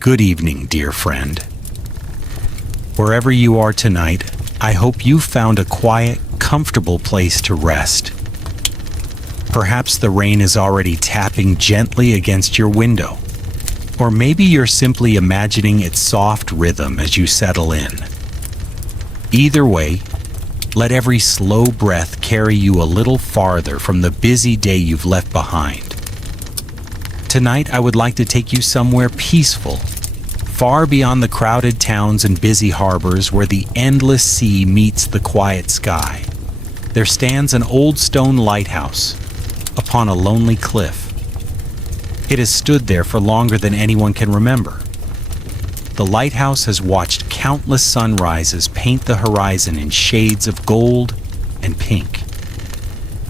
Good evening, dear friend. Wherever you are tonight, I hope you found a quiet, comfortable place to rest. Perhaps the rain is already tapping gently against your window, or maybe you're simply imagining its soft rhythm as you settle in. Either way, let every slow breath carry you a little farther from the busy day you've left behind. Tonight, I would like to take you somewhere peaceful, far beyond the crowded towns and busy harbors where the endless sea meets the quiet sky. There stands an old stone lighthouse upon a lonely cliff. It has stood there for longer than anyone can remember. The lighthouse has watched countless sunrises paint the horizon in shades of gold and pink.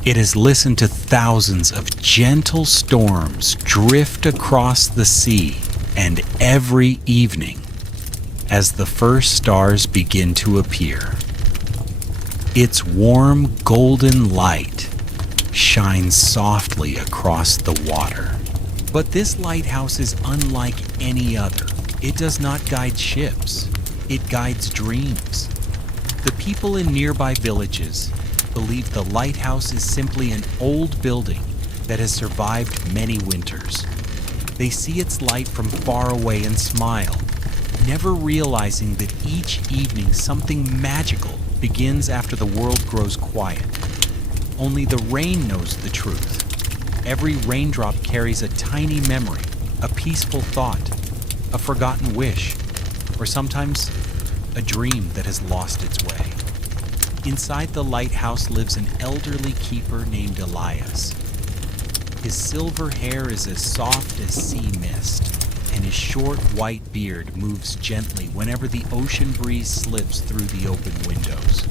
It has listened to thousands of gentle storms drift across the sea, and every evening, as the first stars begin to appear, its warm golden light shines softly across the water. But this lighthouse is unlike any other. It does not guide ships, it guides dreams. The people in nearby villages believe the lighthouse is simply an old building that has survived many winters. They see its light from far away and smile, never realizing that each evening something magical begins after the world grows quiet. Only the rain knows the truth. Every raindrop carries a tiny memory, a peaceful thought, a forgotten wish, or sometimes a dream that has lost its way. Inside the lighthouse lives an elderly keeper named Elias. His silver hair is as soft as sea mist, and his short white beard moves gently whenever the ocean breeze slips through the open windows.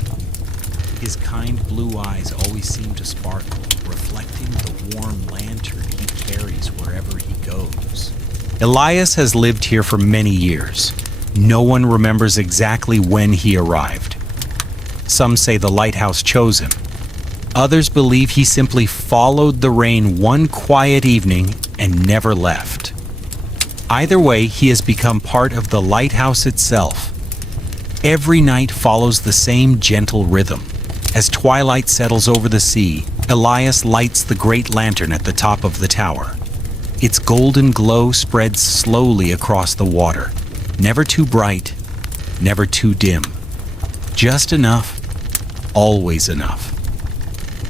His kind blue eyes always seem to sparkle, reflecting the warm lantern he carries wherever he goes. Elias has lived here for many years. No one remembers exactly when he arrived. Some say the lighthouse chose him. Others believe he simply followed the rain one quiet evening and never left. Either way, he has become part of the lighthouse itself. Every night follows the same gentle rhythm. As twilight settles over the sea, Elias lights the great lantern at the top of the tower. Its golden glow spreads slowly across the water, never too bright, never too dim. Just enough, always enough.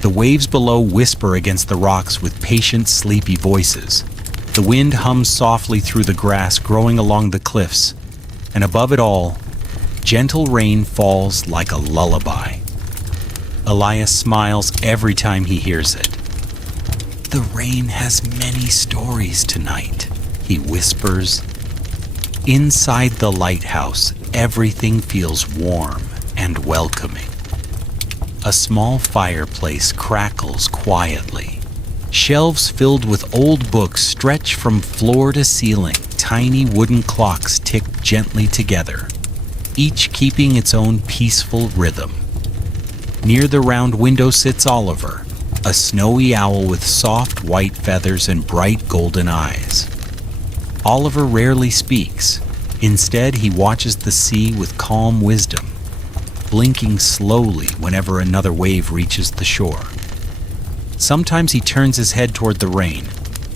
The waves below whisper against the rocks with patient, sleepy voices. The wind hums softly through the grass growing along the cliffs, and above it all, gentle rain falls like a lullaby. Elias smiles every time he hears it. "The rain has many stories tonight," he whispers. Inside the lighthouse, everything feels warm and welcoming. A small fireplace crackles quietly. Shelves filled with old books stretch from floor to ceiling. Tiny wooden clocks tick gently together, each keeping its own peaceful rhythm. Near the round window sits Oliver, a snowy owl with soft white feathers and bright golden eyes. Oliver rarely speaks. Instead, he watches the sea with calm wisdom, blinking slowly whenever another wave reaches the shore. Sometimes he turns his head toward the rain,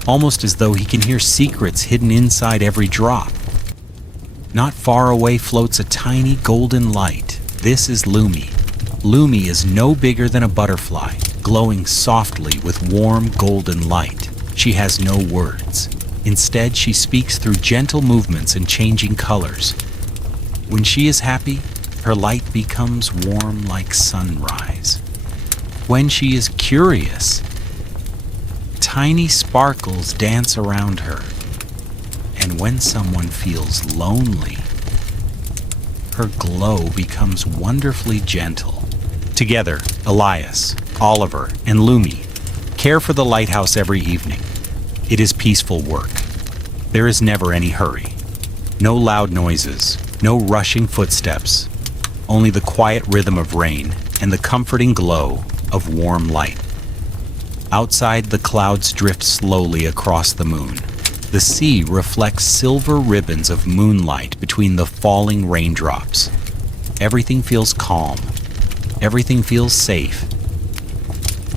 almost as though he can hear secrets hidden inside every drop. Not far away floats a tiny golden light. This is Lumi. Lumi is no bigger than a butterfly, glowing softly with warm golden light. She has no words. Instead, she speaks through gentle movements and changing colors. When she is happy, her light becomes warm like sunrise. When she is curious, tiny sparkles dance around her. And when someone feels lonely, her glow becomes wonderfully gentle. Together, Elias, Oliver, and Lumi care for the lighthouse every evening. It is peaceful work. There is never any hurry. No loud noises, no rushing footsteps, only the quiet rhythm of rain and the comforting glow of warm light. Outside, the clouds drift slowly across the moon, The sea reflects silver ribbons of moonlight between the falling raindrops. Everything feels calm. Everything feels safe.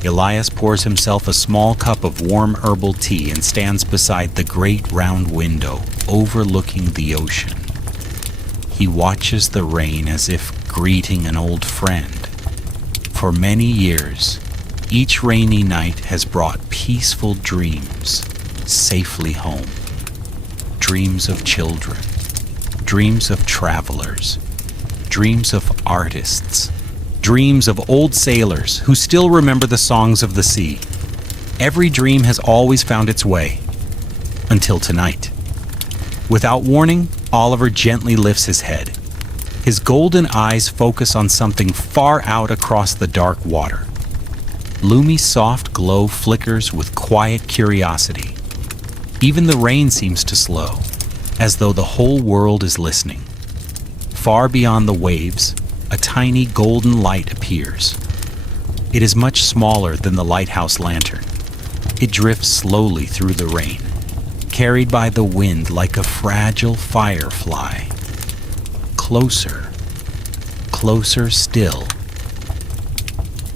Elias pours himself a small cup of warm herbal tea and stands beside the great round window overlooking the ocean. He watches the rain as if greeting an old friend. For many years, each rainy night has brought peaceful dreams safely home. Dreams of children, dreams of travelers, dreams of artists, dreams of old sailors who still remember the songs of the sea. Every dream has always found its way, until tonight. Without warning, Oliver gently lifts his head. His golden eyes focus on something far out across the dark water. Lumi's soft glow flickers with quiet curiosity. Even the rain seems to slow, as though the whole world is listening. Far beyond the waves, a tiny golden light appears. It is much smaller than the lighthouse lantern. It drifts slowly through the rain, carried by the wind like a fragile firefly. Closer, closer still.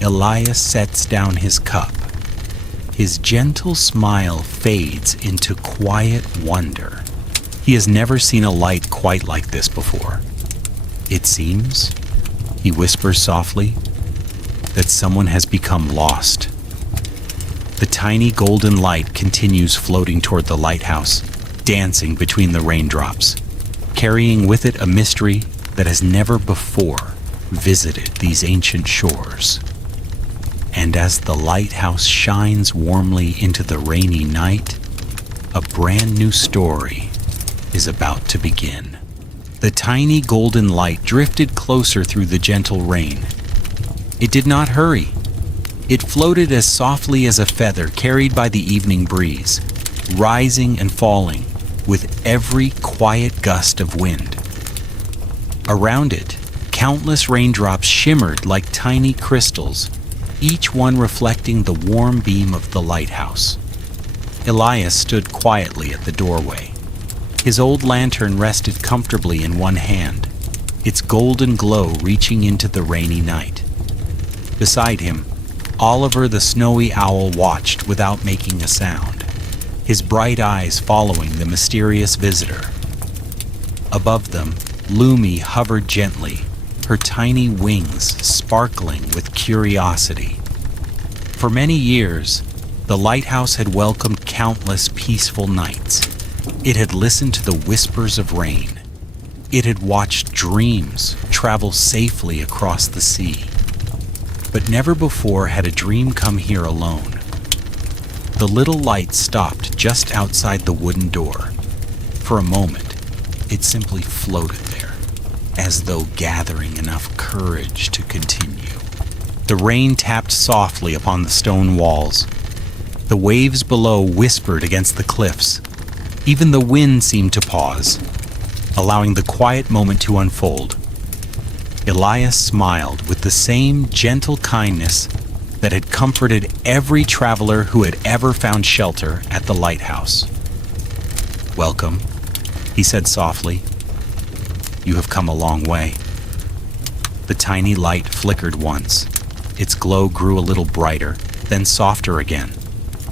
Elias sets down his cup. His gentle smile fades into quiet wonder. He has never seen a light quite like this before. It seems, he whispers softly, that someone has become lost. The tiny golden light continues floating toward the lighthouse, dancing between the raindrops, carrying with it a mystery that has never before visited these ancient shores. And as the lighthouse shines warmly into the rainy night, a brand new story is about to begin. The tiny golden light drifted closer through the gentle rain. It did not hurry. It floated as softly as a feather carried by the evening breeze, rising and falling with every quiet gust of wind. Around it, countless raindrops shimmered like tiny crystals, each one reflecting the warm beam of the lighthouse. Elias stood quietly at the doorway. His old lantern rested comfortably in one hand, its golden glow reaching into the rainy night. Beside him, Oliver the snowy owl watched without making a sound, his bright eyes following the mysterious visitor. Above them, Lumi hovered gently, her tiny wings sparkling with curiosity. For many years, the lighthouse had welcomed countless peaceful nights. It had listened to the whispers of rain. It had watched dreams travel safely across the sea. But never before had a dream come here alone. The little light stopped just outside the wooden door. For a moment, it simply floated there, as though gathering enough courage to continue. The rain tapped softly upon the stone walls. The waves below whispered against the cliffs. Even the wind seemed to pause, allowing the quiet moment to unfold. Elias smiled with the same gentle kindness that had comforted every traveler who had ever found shelter at the lighthouse. "Welcome," he said softly. "You have come a long way." The tiny light flickered once. Its glow grew a little brighter, then softer again,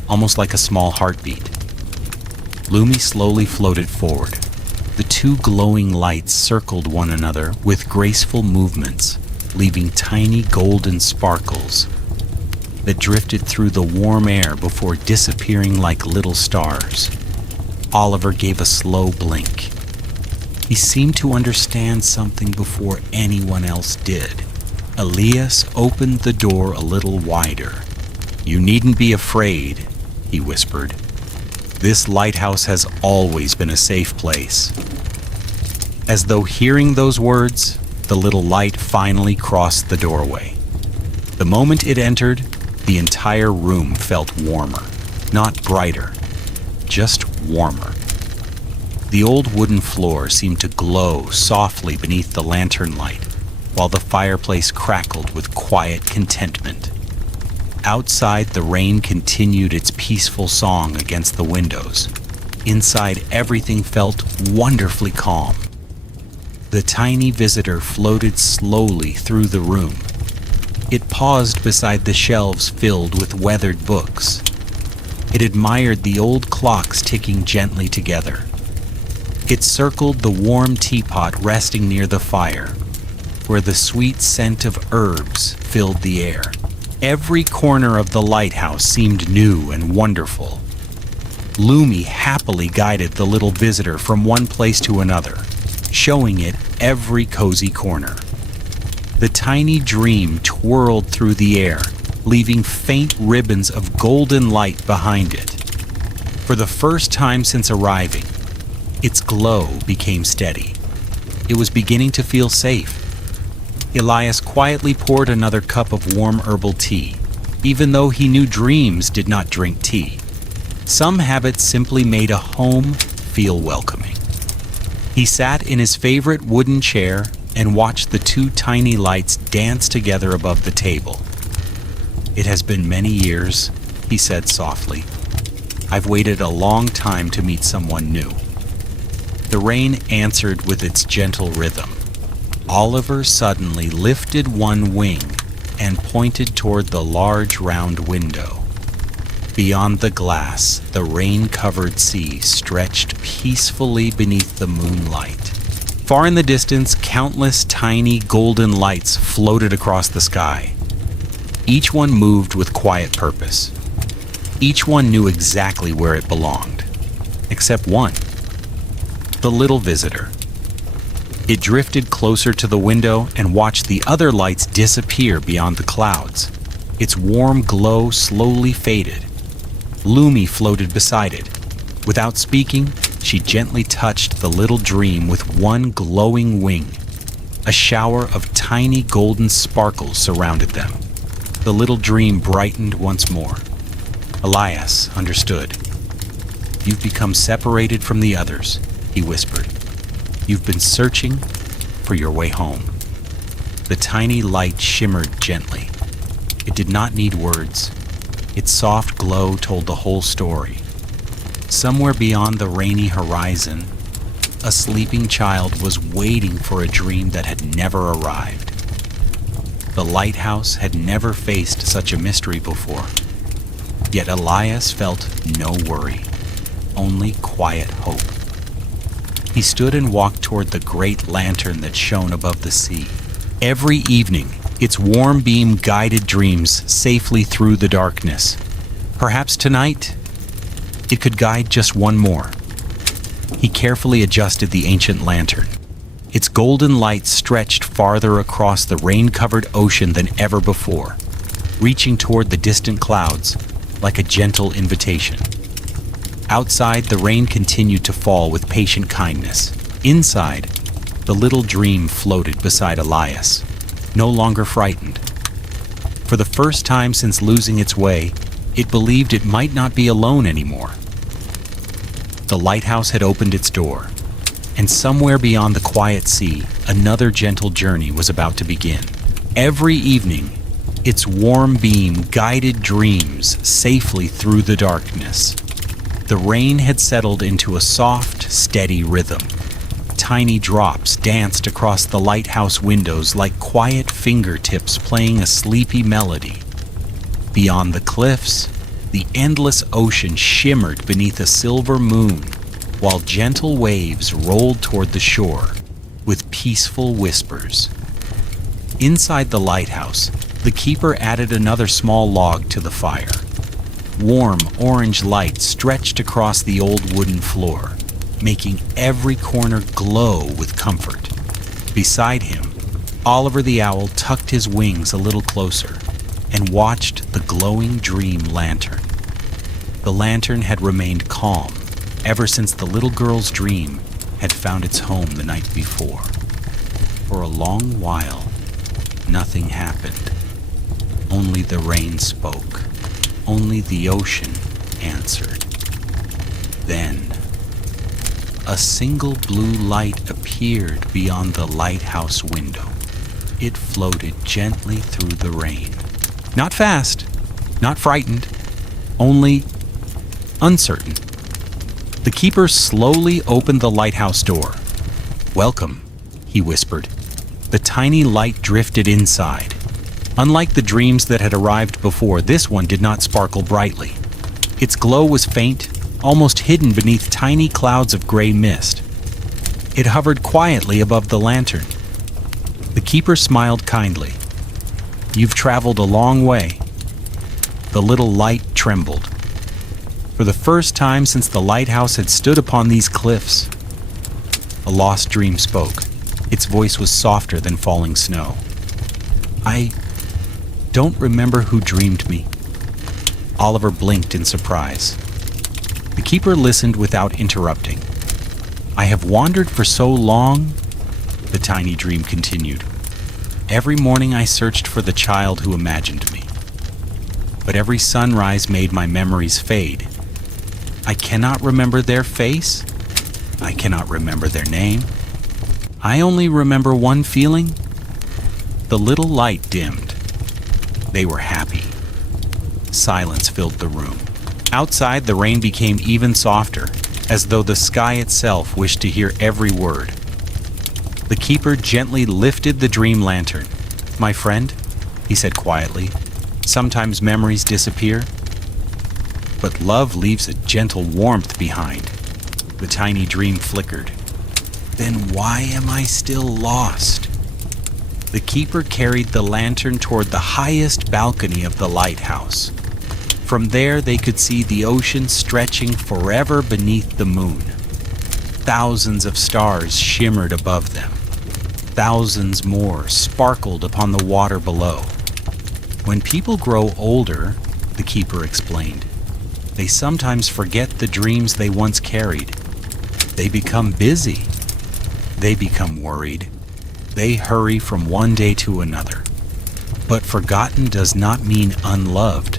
almost like a small heartbeat. Lumi slowly floated forward. The two glowing lights circled one another with graceful movements, leaving tiny golden sparkles that drifted through the warm air before disappearing like little stars. Oliver gave a slow blink. He seemed to understand something before anyone else did. Elias opened the door a little wider. "You needn't be afraid," he whispered. "This lighthouse has always been a safe place." As though hearing those words, the little light finally crossed the doorway. The moment it entered, the entire room felt warmer, not brighter, just warmer. The old wooden floor seemed to glow softly beneath the lantern light, while the fireplace crackled with quiet contentment. Outside, the rain continued its peaceful song against the windows, Inside, everything felt wonderfully calm. The tiny visitor floated slowly through the room. It paused beside the shelves filled with weathered books. It admired the old clocks ticking gently together. It circled the warm teapot resting near the fire, where the sweet scent of herbs filled the air. Every corner of the lighthouse seemed new and wonderful. Lumi happily guided the little visitor from one place to another, showing it every cozy corner. The tiny dream twirled through the air, leaving faint ribbons of golden light behind it. For the first time since arriving, its glow became steady. It was beginning to feel safe. Elias quietly poured another cup of warm herbal tea, even though he knew dreams did not drink tea. Some habits simply made a home feel welcoming. He sat in his favorite wooden chair and watched the two tiny lights dance together above the table. "It has been many years," he said softly. "I've waited a long time to meet someone new." The rain answered with its gentle rhythm. Oliver suddenly lifted one wing and pointed toward the large round window. Beyond the glass, the rain-covered sea stretched peacefully beneath the moonlight. Far in the distance, countless tiny golden lights floated across the sky. Each one moved with quiet purpose. Each one knew exactly where it belonged, except one. The little visitor. It drifted closer to the window and watched the other lights disappear beyond the clouds. Its warm glow slowly faded. Lumi floated beside it. Without speaking, she gently touched the little dream with one glowing wing. A shower of tiny golden sparkles surrounded them. The little dream brightened once more. Elias understood. "You've become separated from the others," he whispered. "You've been searching for your way home." The tiny light shimmered gently. It did not need words. Its soft glow told the whole story. Somewhere beyond the rainy horizon, a sleeping child was waiting for a dream that had never arrived. The lighthouse had never faced such a mystery before. Yet Elias felt no worry, only quiet hope. He stood and walked toward the great lantern that shone above the sea. Every evening, its warm beam guided dreams safely through the darkness. Perhaps tonight, it could guide just one more. He carefully adjusted the ancient lantern. Its golden light stretched farther across the rain-covered ocean than ever before, reaching toward the distant clouds like a gentle invitation. Outside, the rain continued to fall with patient kindness. Inside, the little dream floated beside Elias, no longer frightened. For the first time since losing its way, it believed it might not be alone anymore. The lighthouse had opened its door, and somewhere beyond the quiet sea, another gentle journey was about to begin. Every evening, its warm beam guided dreams safely through the darkness. The rain had settled into a soft, steady rhythm. Tiny drops danced across the lighthouse windows like quiet fingertips playing a sleepy melody. Beyond the cliffs, the endless ocean shimmered beneath a silver moon, while gentle waves rolled toward the shore with peaceful whispers. Inside the lighthouse, the keeper added another small log to the fire. Warm orange light stretched across the old wooden floor, making every corner glow with comfort. Beside him, Oliver the owl tucked his wings a little closer and watched the glowing dream lantern. The lantern had remained calm ever since the little girl's dream had found its home the night before. For a long while, nothing happened. Only the rain spoke. Only the ocean answered. Then, a single blue light appeared beyond the lighthouse window. It floated gently through the rain. Not fast, not frightened, only uncertain. The keeper slowly opened the lighthouse door. "Welcome," he whispered. The tiny light drifted inside. Unlike the dreams that had arrived before, this one did not sparkle brightly. Its glow was faint, almost hidden beneath tiny clouds of gray mist. It hovered quietly above the lantern. The keeper smiled kindly. "You've traveled a long way." The little light trembled. For the first time since the lighthouse had stood upon these cliffs, a lost dream spoke. Its voice was softer than falling snow. "I don't remember who dreamed me." Oliver blinked in surprise. The keeper listened without interrupting. "I have wandered for so long," the tiny dream continued. "Every morning I searched for the child who imagined me. But every sunrise made my memories fade. I cannot remember their face. I cannot remember their name. I only remember one feeling." The little light dimmed. They were happy. Silence filled the room. Outside, the rain became even softer, as though the sky itself wished to hear every word. The keeper gently lifted the dream lantern. "My friend," he said quietly, "sometimes memories disappear, but love leaves a gentle warmth behind." The tiny dream flickered. "Then why am I still lost?" The keeper carried the lantern toward the highest balcony of the lighthouse. From there they could see the ocean stretching forever beneath the moon. Thousands of stars shimmered above them. Thousands more sparkled upon the water below. "When people grow older," the keeper explained, "they sometimes forget the dreams they once carried. They become busy. They become worried. They hurry from one day to another. But forgotten does not mean unloved."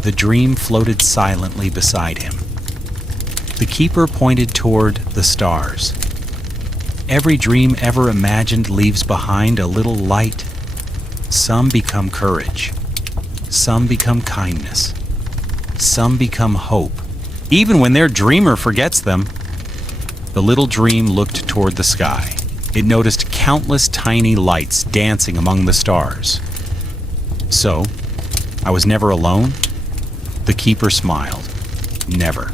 The dream floated silently beside him. The keeper pointed toward the stars. "Every dream ever imagined leaves behind a little light. Some become courage. Some become kindness. Some become hope, even when their dreamer forgets them." The little dream looked toward the sky. It noticed countless tiny lights dancing among the stars. "So, I was never alone?" The keeper smiled. "Never."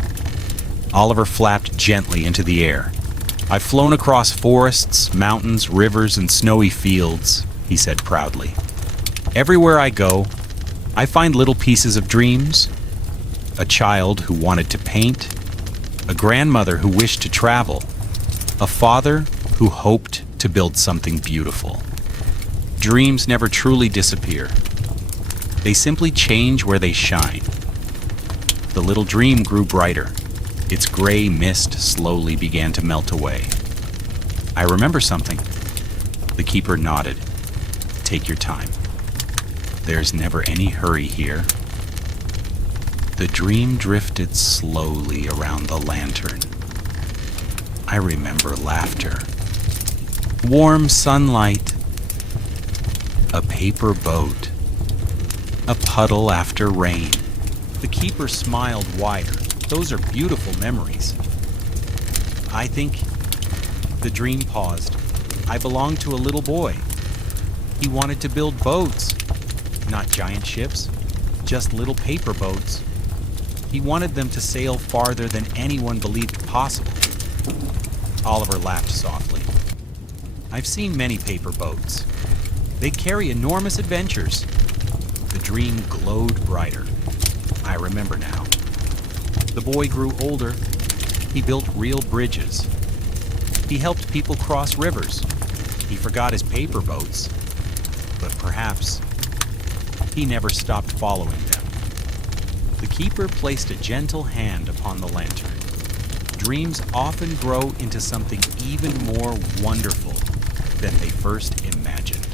Oliver flapped gently into the air. "I've flown across forests, mountains, rivers, and snowy fields," he said proudly. "Everywhere I go, I find little pieces of dreams. A child who wanted to paint, a grandmother who wished to travel, a father who hoped to build something beautiful. Dreams never truly disappear. They simply change where they shine." The little dream grew brighter. Its gray mist slowly began to melt away. "I remember something." The keeper nodded. "Take your time. There's never any hurry here." The dream drifted slowly around the lantern. "I remember laughter, warm sunlight, a paper boat, a puddle after rain." The keeper smiled wider. "Those are beautiful memories." "I think," the dream paused, "I belonged to a little boy. He wanted to build boats, not giant ships, just little paper boats. He wanted them to sail farther than anyone believed possible." Oliver laughed softly. "I've seen many paper boats. They carry enormous adventures." The dream glowed brighter. "I remember now." The boy grew older. He built real bridges. He helped people cross rivers. He forgot his paper boats, but perhaps he never stopped following them. The keeper placed a gentle hand upon the lantern. Dreams often grow into something even more wonderful than they first imagined.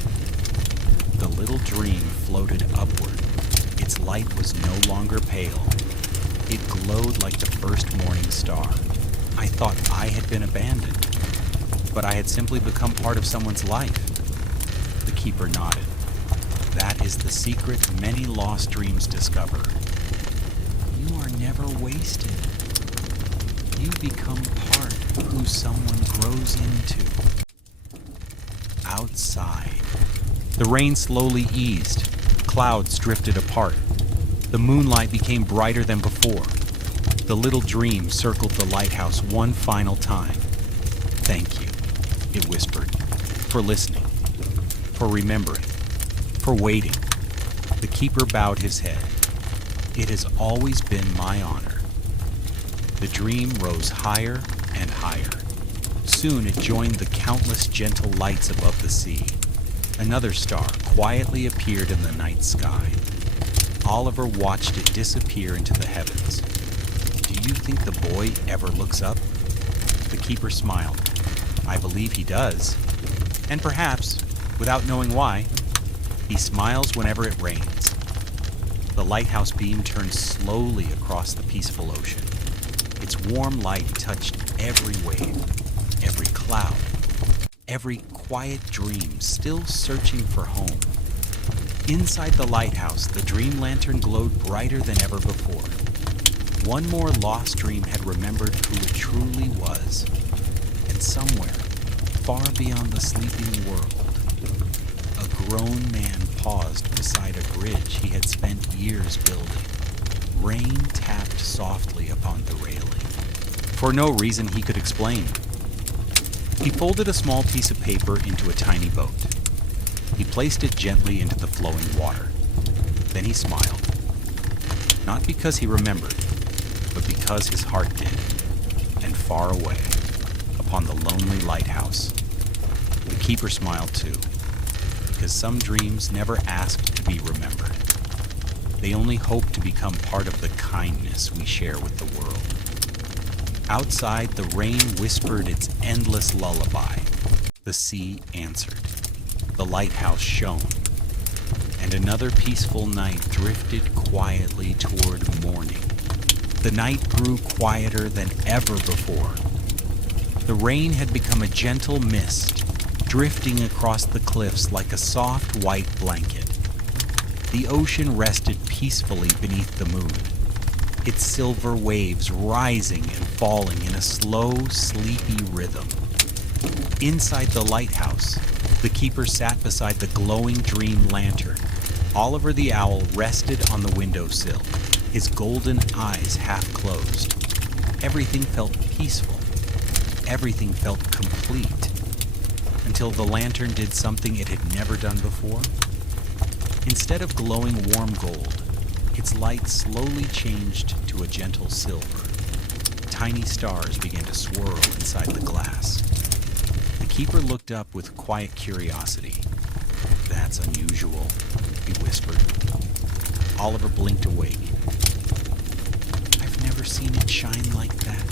The little dream floated upward. Its light was no longer pale. It glowed like the first morning star. "I thought I had been abandoned, but I had simply become part of someone's life." The keeper nodded. "That is the secret many lost dreams discover. You are never wasted. You become part of who someone grows into. Outside. The rain slowly eased. Clouds drifted apart. The moonlight became brighter than before. The little dream circled the lighthouse one final time. "Thank you," it whispered, "for listening, for remembering, for waiting." The keeper bowed his head. "It has always been my honor." The dream rose higher and higher. Soon it joined the countless gentle lights above the sea. Another star quietly appeared in the night sky. Oliver watched it disappear into the heavens. "Do you think the boy ever looks up?" The keeper smiled. "I believe he does. And perhaps, without knowing why, he smiles whenever it rains." The lighthouse beam turned slowly across the peaceful ocean. Its warm light touched every wave, every cloud, every quiet dream still searching for home. Inside the lighthouse, the dream lantern glowed brighter than ever before. One more lost dream had remembered who it truly was. And somewhere, far beyond the sleeping world, a grown man paused beside a bridge he had spent years building. Rain tapped softly upon the railing, for no reason he could explain. He folded a small piece of paper into a tiny boat. He placed it gently into the flowing water. Then he smiled. Not because he remembered, but because his heart did. And far away, upon the lonely lighthouse, the keeper smiled too, because some dreams never asked to be remembered. They only hope to become part of the kindness we share with the world. Outside, the rain whispered its endless lullaby. The sea answered. The lighthouse shone. And another peaceful night drifted quietly toward morning. The night grew quieter than ever before. The rain had become a gentle mist, drifting across the cliffs like a soft white blanket. The ocean rested peacefully beneath the moon, its silver waves rising and falling in a slow, sleepy rhythm. Inside the lighthouse, the keeper sat beside the glowing dream lantern. Oliver the owl rested on the windowsill, his golden eyes half closed. Everything felt peaceful. Everything felt complete. Until the lantern did something it had never done before. Instead of glowing warm gold, its light slowly changed to a gentle silver. Tiny stars began to swirl inside the glass. The keeper looked up with quiet curiosity. "That's unusual," he whispered. Oliver blinked awake. "I've never seen it shine like that."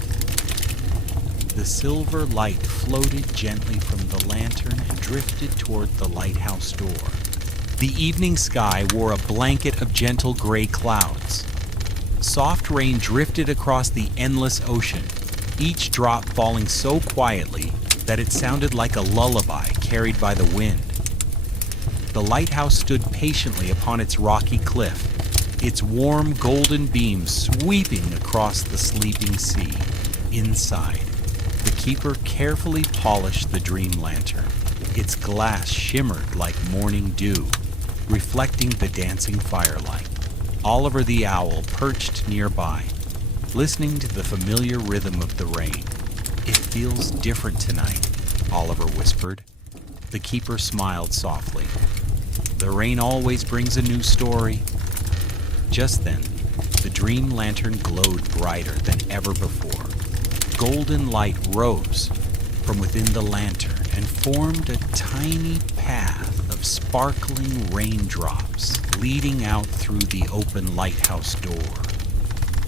The silver light floated gently from the lantern and drifted toward the lighthouse door. The evening sky wore a blanket of gentle gray clouds. Soft rain drifted across the endless ocean, each drop falling so quietly that it sounded like a lullaby carried by the wind. The lighthouse stood patiently upon its rocky cliff, its warm golden beams sweeping across the sleeping sea. Inside, the keeper carefully polished the dream lantern. Its glass shimmered like morning dew, reflecting the dancing firelight. Oliver the owl perched nearby, listening to the familiar rhythm of the rain. "It feels different tonight," Oliver whispered. The keeper smiled softly. "The rain always brings a new story." Just then, the dream lantern glowed brighter than ever before. Golden light rose from within the lantern and formed a tiny path of sparkling raindrops leading out through the open lighthouse door.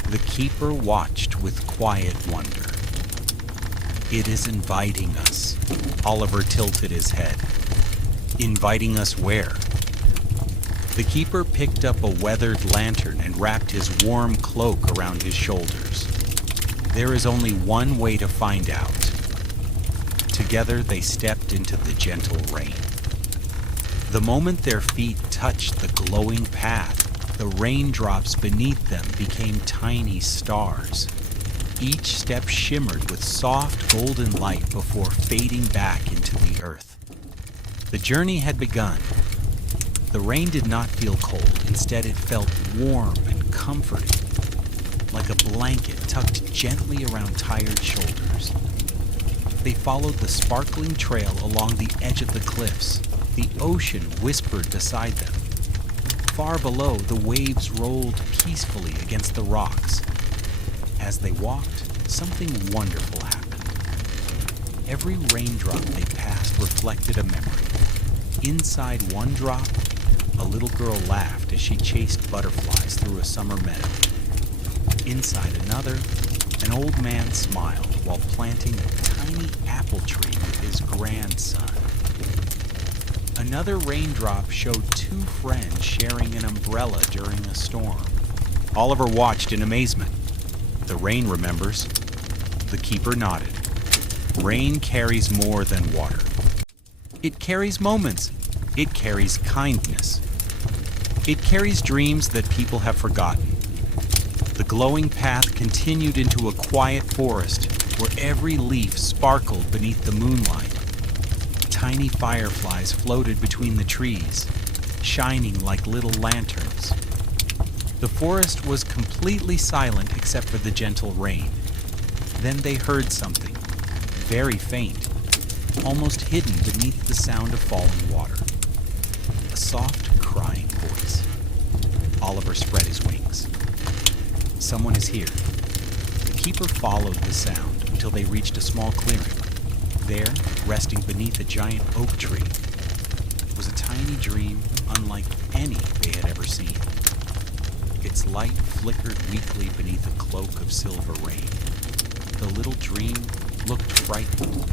The keeper watched with quiet wonder. "It is inviting us." Oliver tilted his head. "Inviting us where?" The keeper picked up a weathered lantern and wrapped his warm cloak around his shoulders. "There is only one way to find out." Together they stepped into the gentle rain. The moment their feet touched the glowing path, the raindrops beneath them became tiny stars. Each step shimmered with soft golden light before fading back into the earth. The journey had begun. The rain did not feel cold. Instead, it felt warm and comforting, like a blanket tucked gently around tired shoulders. They followed the sparkling trail along the edge of the cliffs. The ocean whispered beside them. Far below, the waves rolled peacefully against the rocks. As they walked, something wonderful happened. Every raindrop they passed reflected a memory. Inside one drop, a little girl laughed as she chased butterflies through a summer meadow. Inside another, an old man smiled while planting a tiny apple tree with his grandson. Another raindrop showed two friends sharing an umbrella during a storm. Oliver watched in amazement. The rain remembers. The keeper nodded. Rain carries more than water. It carries moments. It carries kindness. It carries dreams that people have forgotten. The glowing path continued into a quiet forest where every leaf sparkled beneath the moonlight. Tiny fireflies floated between the trees, shining like little lanterns. The forest was completely silent except for the gentle rain. Then they heard something, very faint, almost hidden beneath the sound of falling water. A soft, crying voice. Oliver spread his wings. Someone is here. The keeper followed the sound until they reached a small clearing. There, resting beneath a giant oak tree, was a tiny dream unlike any they had ever seen. Its light flickered weakly beneath a cloak of silver rain. The little dream looked frightened.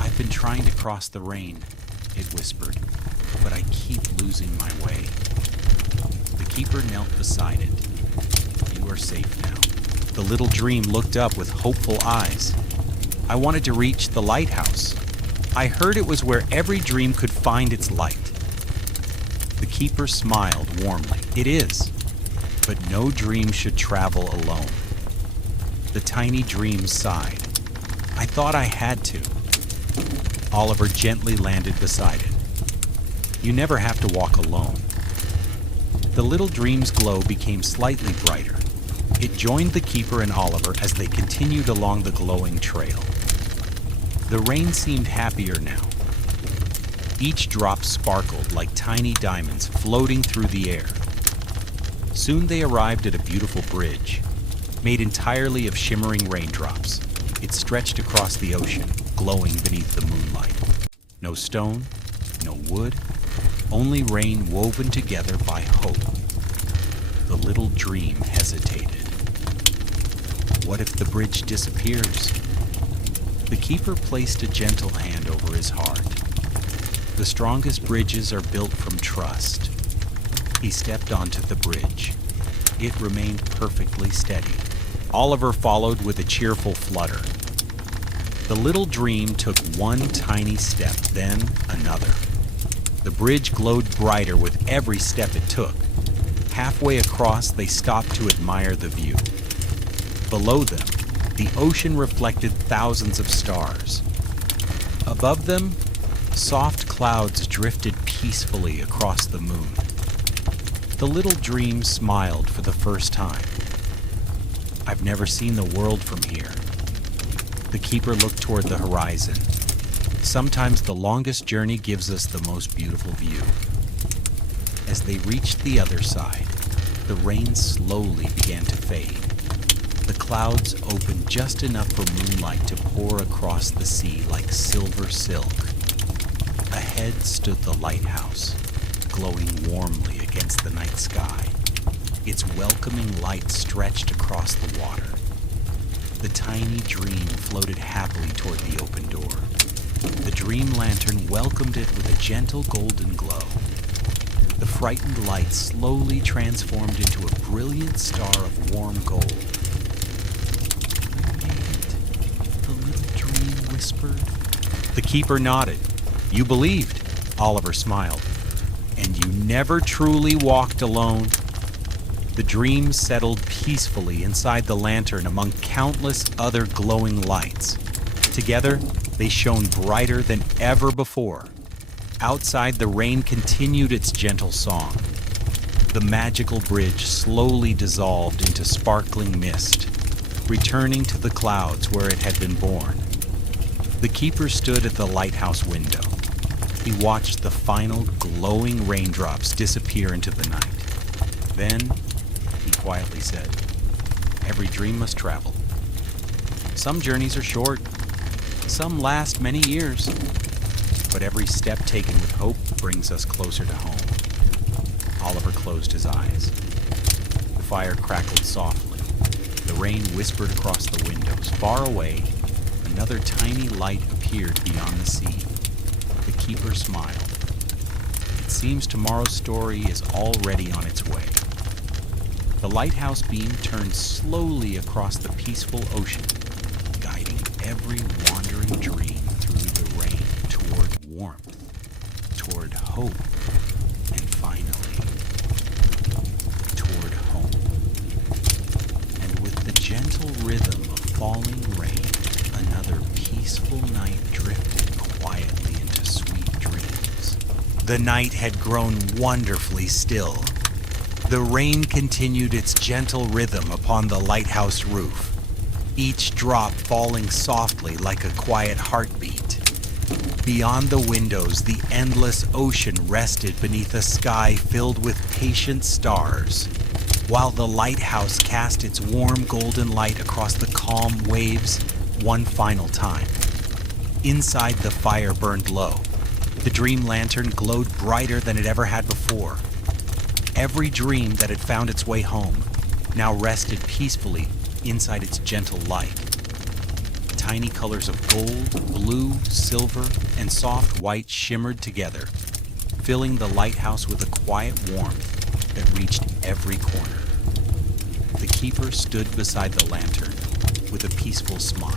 "I've been trying to cross the rain," it whispered, "but I keep losing my way." The keeper knelt beside it. "You are safe now." The little dream looked up with hopeful eyes. "I wanted to reach the lighthouse. I heard it was where every dream could find its light." The keeper smiled warmly. "It is, but no dream should travel alone." The tiny dream sighed. "I thought I had to." Oliver gently landed beside it. "You never have to walk alone." The little dream's glow became slightly brighter. It joined the keeper and Oliver as they continued along the glowing trail. The rain seemed happier now. Each drop sparkled like tiny diamonds floating through the air. Soon they arrived at a beautiful bridge, made entirely of shimmering raindrops. It stretched across the ocean, glowing beneath the moonlight. No stone, no wood, only rain woven together by hope. The little dream hesitated. What if the bridge disappears? The keeper placed a gentle hand over his heart. The strongest bridges are built from trust. He stepped onto the bridge. It remained perfectly steady. Oliver followed with a cheerful flutter. The little dream took one tiny step, then another. The bridge glowed brighter with every step it took. Halfway across, they stopped to admire the view. Below them, the ocean reflected thousands of stars. Above them, soft clouds drifted peacefully across the moon. The little dream smiled for the first time. "I've never seen the world from here." The keeper looked toward the horizon. Sometimes the longest journey gives us the most beautiful view. As they reached the other side, the rain slowly began to fade. The clouds opened just enough for moonlight to pour across the sea like silver silk. Ahead stood the lighthouse, glowing warmly against the night sky. Its welcoming light stretched across the water. The tiny dream floated happily toward the open door. The dream lantern welcomed it with a gentle golden glow. The frightened light slowly transformed into a brilliant star of warm gold. "We made it," the little dream whispered. The keeper nodded. "You believed," Oliver smiled. "And you never truly walked alone." The dream settled peacefully inside the lantern among countless other glowing lights. Together, they shone brighter than ever before. Outside, the rain continued its gentle song. The magical bridge slowly dissolved into sparkling mist, returning to the clouds where it had been born. The keeper stood at the lighthouse window. He watched the final glowing raindrops disappear into the night. Then, he quietly said, "Every dream must travel. Some journeys are short, some last many years, but every step taken with hope brings us closer to home." Oliver closed his eyes. The fire crackled softly. The rain whispered across the windows. Far away, another tiny light appeared beyond the sea. The keeper smiled. It seems tomorrow's story is already on its way. The lighthouse beam turned slowly across the peaceful ocean, guiding every wandering dream through the rain toward warmth, toward hope, and finally, toward home. And with the gentle rhythm of falling rain, another peaceful night drifted quietly into sweet dreams. The night had grown wonderfully still. The rain continued its gentle rhythm upon the lighthouse roof, each drop falling softly like a quiet heartbeat. Beyond the windows, the endless ocean rested beneath a sky filled with patient stars, while the lighthouse cast its warm golden light across the calm waves one final time. Inside, the fire burned low. The dream lantern glowed brighter than it ever had before. Every dream that had found its way home now rested peacefully inside its gentle light. Tiny colors of gold, blue, silver, and soft white shimmered together, filling the lighthouse with a quiet warmth that reached every corner. The keeper stood beside the lantern with a peaceful smile.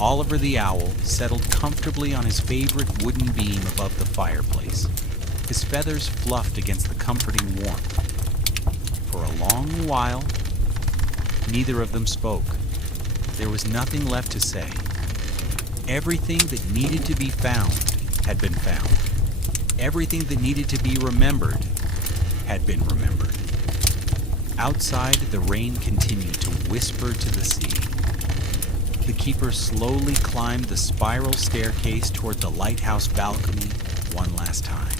Oliver the owl settled comfortably on his favorite wooden beam above the fireplace. His feathers fluffed against the comforting warmth. For a long while, neither of them spoke. There was nothing left to say. Everything that needed to be found had been found. Everything that needed to be remembered had been remembered. Outside, the rain continued to whisper to the sea. The keeper slowly climbed the spiral staircase toward the lighthouse balcony one last time.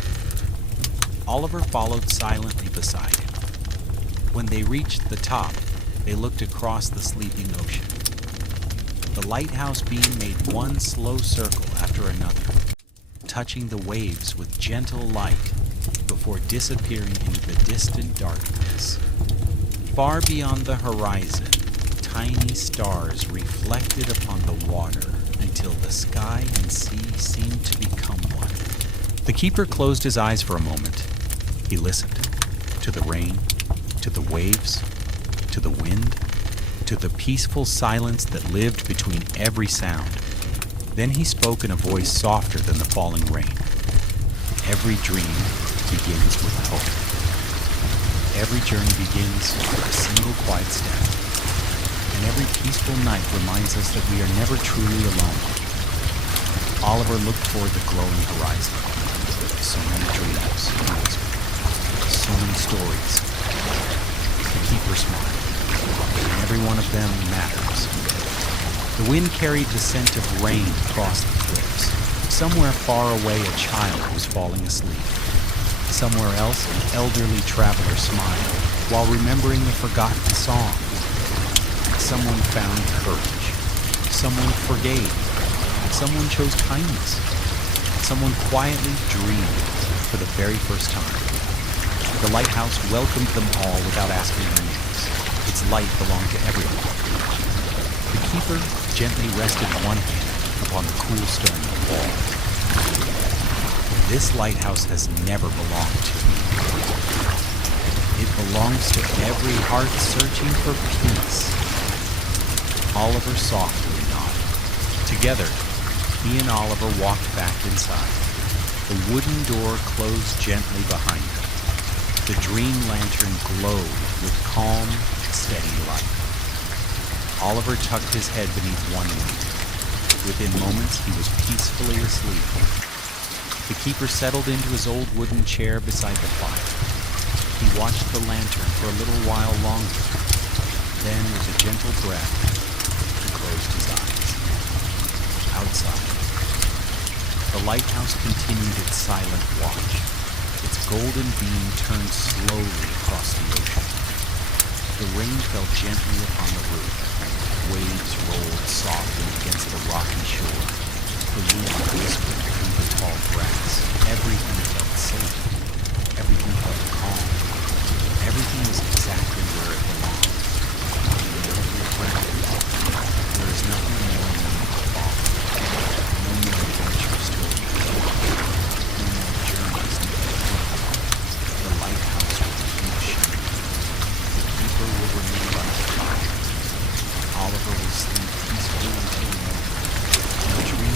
Oliver followed silently beside him. When they reached the top, they looked across the sleeping ocean. The lighthouse beam made one slow circle after another, touching the waves with gentle light before disappearing into the distant darkness. Far beyond the horizon, tiny stars reflected upon the water until the sky and sea seemed to become one. The keeper closed his eyes for a moment. He listened to the rain, to the waves, to the wind, to the peaceful silence that lived between every sound. Then he spoke in a voice softer than the falling rain. Every dream begins with hope. Every journey begins with a single quiet step. And every peaceful night reminds us that we are never truly alone. Oliver looked toward the glowing horizon. So many dreams, he whispered. So many stories. The keeper smiled, and every one of them matters. The wind carried the scent of rain across the cliffs. Somewhere far away, a child was falling asleep. Somewhere else, an elderly traveler smiled while remembering the forgotten song. Someone found courage. Someone forgave. Someone chose kindness. Someone quietly dreamed for the very first time. The lighthouse welcomed them all without asking their names. Its light belonged to everyone. The keeper gently rested one hand upon the cool stone of the wall. This lighthouse has never belonged to me. It belongs to every heart searching for peace. Oliver softly nodded. Together, he and Oliver walked back inside. The wooden door closed gently behind them. The dream lantern glowed with calm, steady light. Oliver tucked his head beneath one wing. Within moments, he was peacefully asleep. The keeper settled into his old wooden chair beside the fire. He watched the lantern for a little while longer. Then, with a gentle breath, he closed his eyes. Outside, the lighthouse continued its silent watch. Its golden beam turned slowly across the ocean. The rain fell gently upon the roof. Waves rolled softly against the rocky shore. The wind whispered through the tall grass. Everything felt safe. Everything felt calm. Everything was exactly where it belonged. On the middle ground, there is nothing more new to follow. No more adventure stories. No more journeys to complete. The lighthouse will keep shining. The keeper will remain by the fire. Oliver will sleep peacefully until morning. And the tree